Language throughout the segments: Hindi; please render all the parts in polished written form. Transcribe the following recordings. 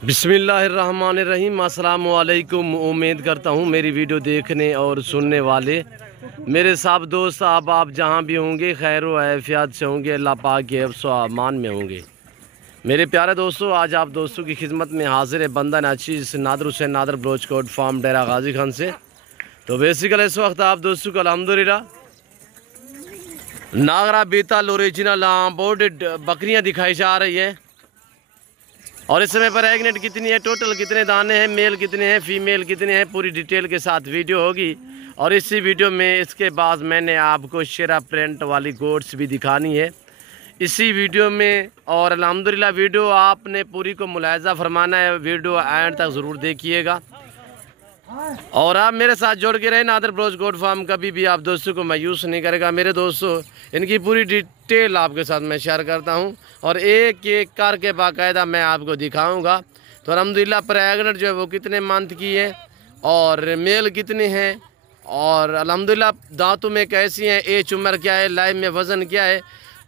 बिस्मिल्लाहिर्रहमानिर्रहीम। अस्सलाम वालेकुम। उम्मीद करता हूँ मेरी वीडियो देखने और सुनने वाले मेरे सब दोस्त आप जहाँ भी होंगे खैर व आफियत से होंगे, अल्लाह पाक के हिफ्ज़ व अमान में होंगे। मेरे प्यारे दोस्तों, आज आप दोस्तों की खिदमत में हाजिर है बंदा नाचीज़ नादर हुसैन नादर ब्लोचकोट फार्म डेरा गाजी खान से। तो बेसिकल इस वक्त आप दोस्तों को अल्हम्दुलिल्लाह नागरा बीतल ओरिजिनल बोर्डेड बकरियाँ दिखाई जा रही हैं। और इस समय पर प्रेग्नेंट कितनी है, टोटल कितने दाने हैं, मेल कितने हैं, फीमेल कितने हैं, पूरी डिटेल के साथ वीडियो होगी। और इसी वीडियो में इसके बाद मैंने आपको शेरा प्रिंट वाली गोट्स भी दिखानी है इसी वीडियो में। और अल्हम्दुलिल्लाह वीडियो आपने पूरी को मुलाहिज़ा फरमाना है, वीडियो एंड तक ज़रूर देखिएगा। और आप मेरे साथ जुड़ के रहे। नादर ब्रोच गोट फार्म कभी भी आप दोस्तों को मायूस नहीं करेगा। मेरे दोस्तों, इनकी पूरी डिटेल आपके साथ मैं शेयर करता हूं और एक एक करके बाकायदा मैं आपको दिखाऊंगा। तो अल्हम्दुलिल्लाह प्रेग्नेंट जो है वो कितने मंथ की है और मेल कितने हैं और अल्हम्दुलिल्लाह दांतों में कैसी हैं, एज उम्र क्या है, लाइव में वज़न क्या है,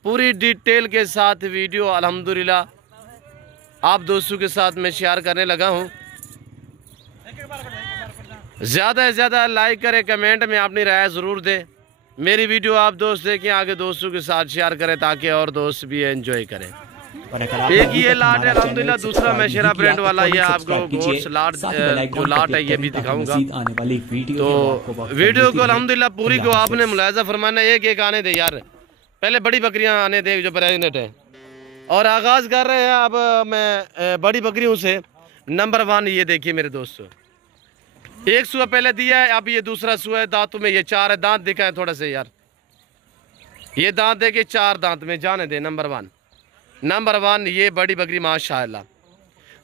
पूरी डिटेल के साथ वीडियो अल्हम्दुलिल्लाह आप दोस्तों के साथ मैं शेयर करने लगा हूँ। ज़्यादा से ज़्यादा लाइक करें, कमेंट में अपनी राय ज़रूर दें। मेरी वीडियो आप दोस्त देखें, आगे दोस्तों के साथ शेयर करें ताकि और दोस्त भी एंजॉय करें। एक ये लाट है अल्हम्दुलिल्लाह, दूसरा मैं शेरा ब्रांड वाला ये आपको गोट्स लाट जो लाट है ये भी दिखाऊंगा। तो वीडियो को अल्हम्दुलिल्लाह पूरी को आपने मुलाहिज़ा फरमाना। एक एक आने दे यार, पहले बड़ी बकरियां आने दे जो प्रेग्नेंट है। और आगाज़ कर रहे हैं अब मैं बड़ी बकरियों से। नंबर 1 ये देखिए मेरे दोस्तों, एक सुआ पहले दिया है, अब ये दूसरा सुआ है। दांतों में ये 4 है, दांत दिखाए थोड़ा से यार, ये दांत दे के 4 दांत में जाने दे। नंबर 1 ये बड़ी बकरी माशाल्लाह।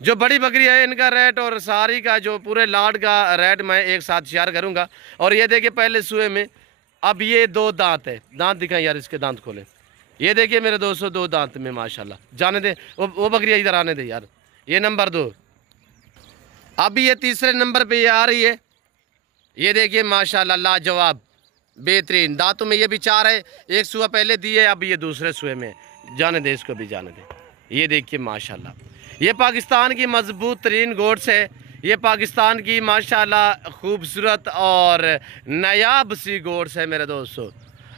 जो बड़ी बकरी है इनका रेट और सारी का जो पूरे लाड का रेट मैं एक साथ शेयर करूंगा। और ये देखिए पहले सुए में अब ये 2 दांत है, दांत दिखाएं यार, इसके दांत खोले। ये देखिए मेरे दोस्तों 2 दांत में माशाल्लाह। जाने दे वो बकरी इधर आने दे यार। ये नंबर 2। अब ये तीसरे नंबर पे ये आ रही है। ये देखिए माशाल्लाह लाजवाब बेहतरीन, दांतों में ये भी 4 है। एक सुआ पहले दी है, अब ये दूसरे सुए में। जाने दे इसको भी, जाने दे। ये देखिए माशाल्लाह, ये पाकिस्तान की मजबूत तरीन गोट्स है। ये पाकिस्तान की माशाल्लाह खूबसूरत और नायाब सी गोट्स है मेरे दोस्तों।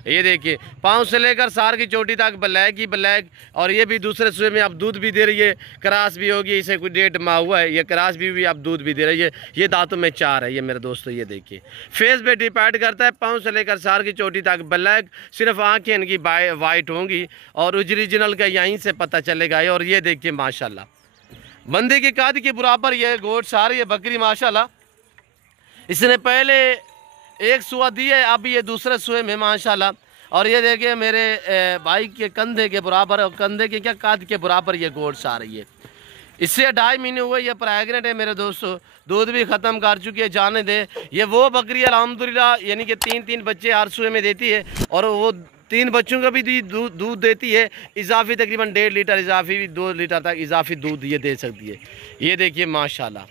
ये देखिए पाँव से लेकर सार की चोटी तक ब्लैक ही ब्लैक। और ये भी दूसरे सुए में अब दूध भी दे रही है, क्रास भी होगी, इसे कोई 1.5 माह हुआ है। ये क्रास भी अब दूध भी दे रही है। ये दांतों में 4 है ये मेरे दोस्तों। ये देखिए फेस पे डिपेंड करता है, पाँव से लेकर सार की चोटी तक ब्लैक, सिर्फ आँखें इनकी वाइट होंगी और ओरिजिनल का यहीं से पता चलेगा। और ये देखिए माशाल्लाह बंदे के काद के बराबर ये गोट्स आ रही है बकरी माशाल्लाह। इसने पहले एक सुआ दी है, अब ये दूसरे सुए में माशाल्लाह। और ये देखिए मेरे भाई के कंधे के बराबर, और कंधे के क्या काद के बराबर ये गोट्स आ रही है। इससे 2.5 महीने हुए ये प्रेग्नेंट है मेरे दोस्तों, दूध भी ख़त्म कर चुकी है। जाने दे ये वो बकरी अल्हम्दुलिल्लाह यानी कि 3 बच्चे हर सुए में देती है और वो 3 बच्चों का भी दूध देती है। इजाफी तकरीबन 1.5 लीटर, इजाफी 2 लीटर तक इजाफी दूध ये दे सकती है। ये देखिए माशाल्लाह,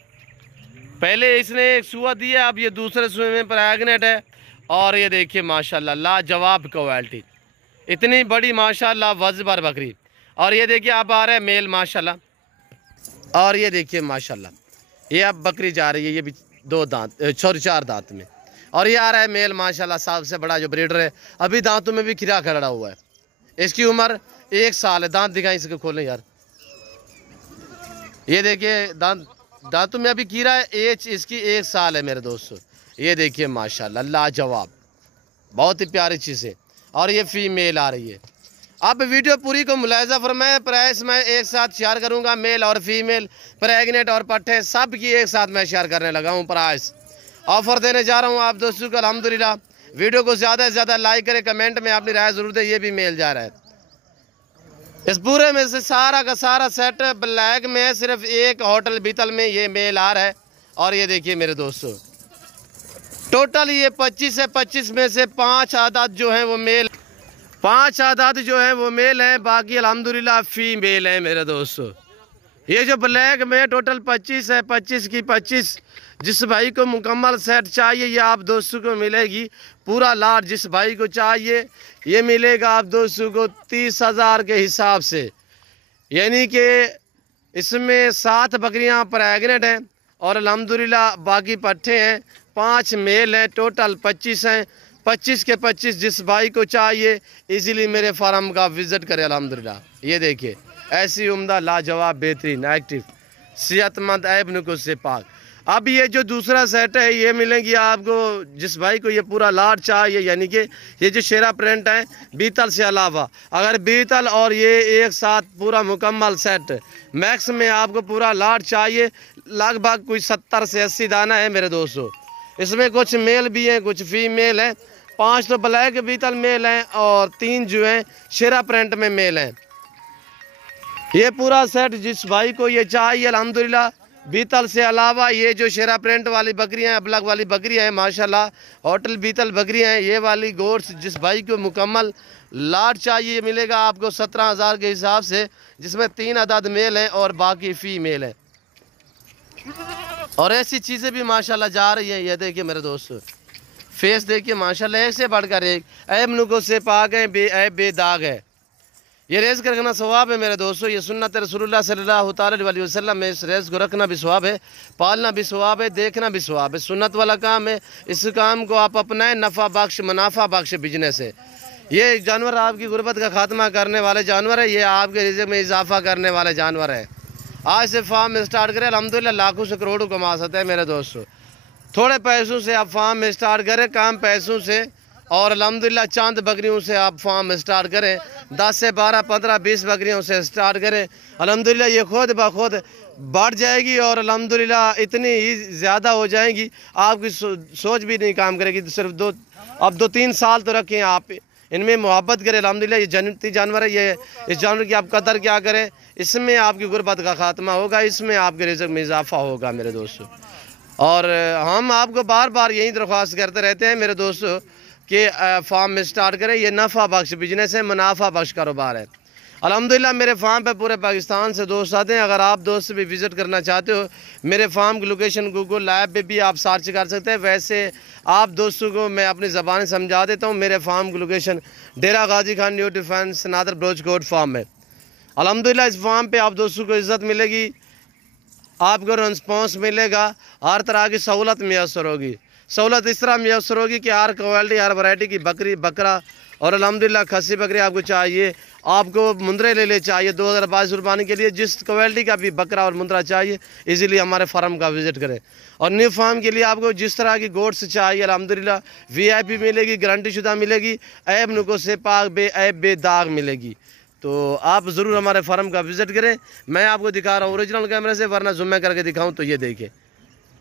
पहले इसने एक सुआ दिया, अब ये दूसरे सुए में प्रेग्नेंट है। और ये देखिए माशाल्लाह लाजवाब क्वालिटी, इतनी बड़ी माशाल्लाह वज़बर बकरी। और ये देखिए अब आ रहा है मेल माशाल्लाह। और ये देखिए माशाल्लाह ये अब बकरी जा रही है, ये भी 2 दांत 4 दांत में। और ये आ रहा है मेल माशाल्लाह, सबसे बड़ा जो ब्रीडर है। अभी दांतों में भी खिरा खड़ा हुआ है। इसकी उम्र 1 साल है। दांत दिखाएं इसको, खोलें यार। ये देखिए दांतों में अभी कीड़ा है, एज इसकी 1 साल है मेरे दोस्तों। ये देखिए माशाल्लाह लाजवाब, बहुत ही प्यारी चीज़ है। और ये फीमेल आ रही है। अब वीडियो पूरी को मुलाहिज़ा फरमाएं। प्राइस मैं एक साथ शेयर करूंगा, मेल और फीमेल, प्रेग्नेंट और पट्टे सब की एक साथ मैं शेयर करने लगा हूँ। प्राइस ऑफर देने जा रहा हूँ आप दोस्तों को अल्हम्दुलिल्लाह। वीडियो को ज़्यादा से ज़्यादा लाइक करें, कमेंट में अपनी राय ज़रूर दें। ये भी मेल जा रहा है। इस पूरे में से सारा का सारा सेट ब्लैक में है, सिर्फ एक होटल बीतल में ये मेल आ रहा है। और ये देखिए मेरे दोस्तों टोटल ये 25 है, 25 में से 5 आदाद जो हैं वो मेल, 5 आदाद जो हैं वो मेल हैं, बाकी अल्हम्दुलिल्लाह फीमेल है मेरे दोस्तों। ये जो ब्लैक में टोटल 25 है, 25 की 25 जिस भाई को मुकम्मल सेट चाहिए ये आप दोस्तों को मिलेगी। पूरा लाट जिस भाई को चाहिए ये मिलेगा आप दोस्तों को 30,000 के हिसाब से, यानी कि इसमें 7 बकरियां प्रेग्नेंट हैं और अल्हम्दुलिल्लाह बाकी पट्ठे हैं। 5 मेल हैं, टोटल 25 हैं। 25 के 25 जिस भाई को चाहिए इजीली मेरे फार्म का विजिट करें। अल्हम्दुलिल्लाह ये देखिए ऐसी उम्दा लाजवाब बेहतरीन एक्टिव सेहतमंद ऐब नुकुस से पाक। अब ये जो दूसरा सेट है ये मिलेंगी आपको जिस भाई को ये पूरा लाट चाहिए, यानी कि ये जो शेरा प्रिंट है बीतल से अलावा, अगर बीतल और ये एक साथ पूरा मुकम्मल सेट मैक्स में आपको पूरा लाट चाहिए, लगभग कोई 70 से 80 दाना है मेरे दोस्तों। इसमें कुछ मेल भी हैं, कुछ फीमेल हैं। 5 तो ब्लैक बीतल मेल हैं और 3 जो हैं शेरा प्रिंट में मेल हैं। ये पूरा सेट जिस भाई को ये चाहिए अल्हम्दुलिल्लाह बीतल से अलावा ये जो शेरा प्रिंट वाली बकरियां हैं, अबलग वाली बकरियां हैं, माशाल्लाह होटल बीतल बकरियां हैं, ये वाली गोट्स जिस भाई को मुकम्मल लाट चाहिए मिलेगा आपको 17,000 के हिसाब से, जिसमें 3 अदद मेल हैं और बाकी फीमेल है। और ऐसी चीज़ें भी माशाल्लाह जा रही हैं। ये देखिए मेरे दोस्त फेस देखिए माशाल्लाह एक से बढ़कर एक ऐब नुकुस से पाक है, बेदाग है। ये रेज़ का रखना सवाब है मेरे दोस्तों। ये सुन्नत रसूलुल्लाह सल्लल्लाहु अलैहि वसल्लम में इस रेज़ को रखना भी सवाब है, पालना भी सवाब है, देखना भी सवाब है। सुन्नत वाला काम है, इस काम को आप अपनाएं। नफ़ा बख्श मुनाफा बख्श बिजनेस है। ये जानवर आपकी गुर्बत का खात्मा करने वाले जानवर है, ये आपके रिज़्क़ में इजाफा करने वाले जानवर है। आज से फार्म स्टार्ट करें अल्हम्दुलिल्लाह लाखों से करोड़ों कमा सकते हैं मेरे दोस्तों। थोड़े पैसों से आप फार्म में स्टार्ट करें, कम पैसों से, और अल्हम्दुलिल्लाह चंद बकरियों से आप फार्म स्टार्ट करें। 10 से 12, 15, 20 बकरियों से स्टार्ट करें। अल्हम्दुलिल्लाह ये खुद ब खुद बढ़ जाएगी और अल्हम्दुलिल्लाह इतनी ही ज़्यादा हो जाएंगी आपकी सोच भी नहीं काम करेगी। सिर्फ 2-3 साल तो रखें आप, इनमें मोहब्बत करें। अल्हम्दुलिल्लाह ये जन्नती जानवर है, ये इस जानवर की आप कदर क्या करें, इसमें आपकी गुर्बत का खात्मा होगा, इसमें आपके रिज़्क़ में इजाफा होगा मेरे दोस्तों। और हम आपको बार बार यही दरख्वास्त करते रहते हैं मेरे दोस्तों कि फार्म में स्टार्ट करें। ये नफ़ा बख्श बिजनेस है, मुनाफा बख्श कारोबार है। अल्हम्दुलिल्लाह मेरे फार्म पे पूरे पाकिस्तान से दोस्त आते हैं। अगर आप दोस्त भी विज़िट करना चाहते हो, मेरे फार्म की लोकेशन गूगल ऐप पे भी आप सर्च कर सकते हैं। वैसे आप दोस्तों को मैं अपनी ज़बान समझा देता हूँ। मेरे फार्म की location Dera Ghazi Khan new defence नादर ब्रोच कोट फार्म है। अल्हम्दुलिल्लाह इस फार्म पे आप दोस्तों को इज़्ज़त मिलेगी, आपको रिस्पॉन्स मिलेगा, हर तरह की सहूलत मैसर होगी। सहूलत इस तरह मैसर होगी कि हर क्वालिटी हर वैरायटी की बकरी बकरा और अल्हम्दुलिल्लाह खस्सी बकरी आपको चाहिए, आपको मुंदरे ले चाहिए 2022 कुर्बानी के लिए, जिस क्वालिटी का भी बकरा और मुंदरा चाहिए इजीली हमारे फार्म का विजिट करें। और न्यू फार्म के लिए आपको जिस तरह की गोट्स चाहिए अल्हम्दुलिल्लाह VIP मिलेगी, गारंटी शुदा मिलेगी, ऐब नुकुस से पाक बेदाग मिलेगी। तो आप ज़रूर हमारे फार्म का विज़िट करें। मैं आपको दिखा रहा हूँ ओरिजिनल कैमरे से, वरना ज़ूम करके दिखाऊँ तो ये देखें,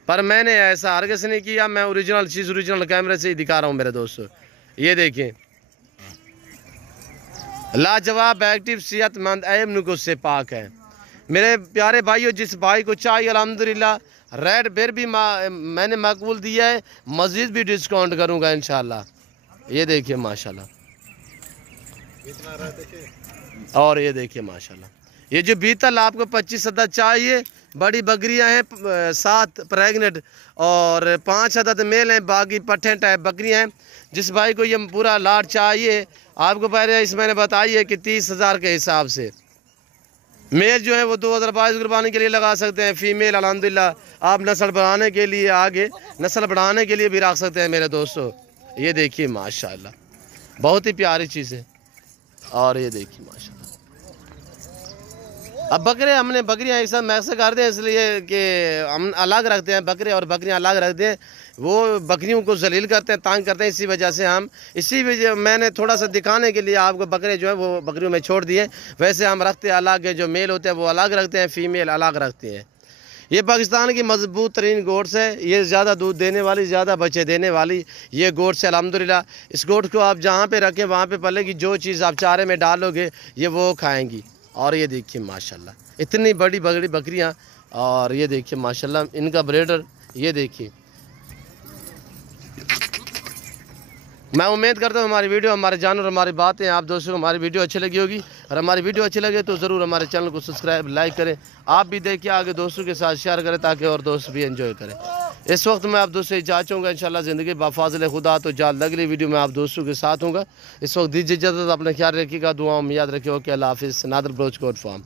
पर मैंने ऐसा हरगिज़ नहीं किया। मैं ओरिजिनल चीज़ ओरिजिनल कैमरे से ही दिखा रहा हूँ मेरे दोस्तों। ये देखें लाजवाब एक्टिव सेहतमंद ऐब नुकुस से पाक है मेरे प्यारे भाइयों। जिस भाई को चाहिए अल्हम्दुलिल्लाह रेड बेर भी मैंने मकबूल दिया है, मज़ीद भी डिस्काउंट करूँगा इंशाल्लाह। ये देखिए माशाल्लाह, और ये देखिए माशाल्लाह ये जो बीतल आपको 25 अदद चाहिए, बड़ी बकरियां हैं 7 प्रेग्नेंट और 5 अदद मेल हैं, बाकी पट्ठे टाइप बकरियां हैं। जिस भाई को ये पूरा लाट चाहिए आपको पहले इस मैंने बताइए कि 30,000 के हिसाब से मेल जो है वो 2022 कुर्बानी के लिए लगा सकते हैं। फीमेल अल्हम्दुलिल्लाह आप नस्ल बढ़ाने के लिए आगे नस्ल बढ़ाने के लिए भी रख सकते हैं मेरे दोस्तों। ये देखिए माशाल्लाह बहुत ही प्यारी चीज़ है। और ये देखिए माशाल्लाह अब बकरे हमने बकरियां एक साथ मैक्स कर दें इसलिए कि हम अलग रखते हैं, बकरे और बकरियां अलग रखते हैं। वो बकरियों को जलील करते हैं, तंग करते हैं, इसी वजह से हम मैंने थोड़ा सा दिखाने के लिए आपको बकरे जो है वो बकरियों में छोड़ दिए। वैसे हम रखते हैं अलग है, जो मेल होते हैं वो अलग रखते हैं, फीमेल अलग रखते हैं। ये पाकिस्तान की मजबूत तरीन गोट्स है, ये ज़्यादा दूध देने वाली, ज़्यादा बच्चे देने वाली ये गोट्स है अल्हम्दुलिल्लाह। इस गोट को आप जहाँ पे रखें वहाँ पे पलेगी, जो चीज़ आप चारे में डालोगे ये वो खाएंगी। और ये देखिए माशाल्लाह इतनी बड़ी बड़ी बकरियाँ, और ये देखिए माशाल्लाह इनका ब्रीडर। ये देखिए मैं उम्मीद करता हूँ हमारी वीडियो, हमारे जानवर, हमारी बातें आप दोस्तों को हमारी वीडियो अच्छी लगी होगी। और हमारी वीडियो अच्छी लगे तो ज़रूर हमारे चैनल को सब्सक्राइब लाइक करें। आप भी देखिए आगे दोस्तों के साथ शेयर करें ताकि और दोस्त भी एंजॉय करें। इस वक्त मैं आप दोस्तों से इजाज़त चाहूँगा इंशाल्लाह ज़िंदगी बाफाज़िल खुदा तो जल्द अगली वीडियो में आप दोस्तों के साथ होगा। इस वक्त दीजिए इजाज़त, अपना ख्याल रखिएगा, दुआओं में याद रखिए। ओके अल्लाह हाफिज़। नादर ब्रोच कोट फार्म।